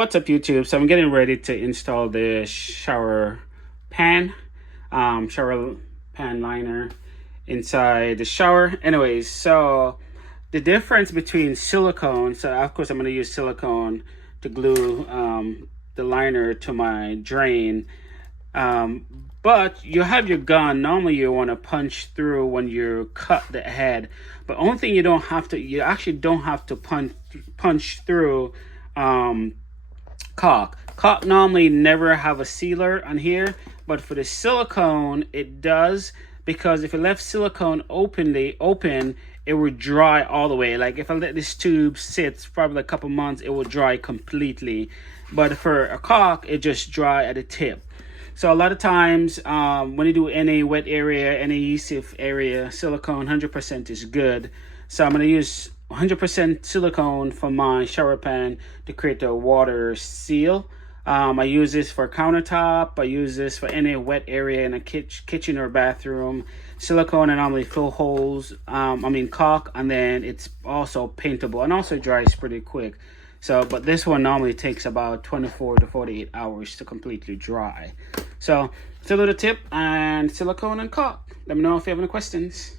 What's up, YouTube? So I'm getting ready to install the shower pan liner inside the shower. Anyways, so the difference between silicone, so of course I'm going to use silicone to glue the liner to my drain, but you have your gun. Normally you want to punch through when you cut the head, but only thing you actually don't have to punch through caulk. Caulk normally never have a sealer on here, but for the silicone it does, because if you left silicone open, it would dry all the way. Like if I let this tube sit probably a couple months, it will dry completely. But for a caulk, it just dry at the tip. So a lot of times when you do any wet area, any adhesive area, silicone 100% is good. So I'm going to use 100% silicone for my shower pan to create a water seal. I use this for countertop. I use this for any wet area in a kitchen or bathroom. Silicone and normally fill holes, caulk, and then it's also paintable and also dries pretty quick. So, but this one normally takes about 24 to 48 hours to completely dry. So, it's a little tip, and silicone and caulk. Let me know if you have any questions.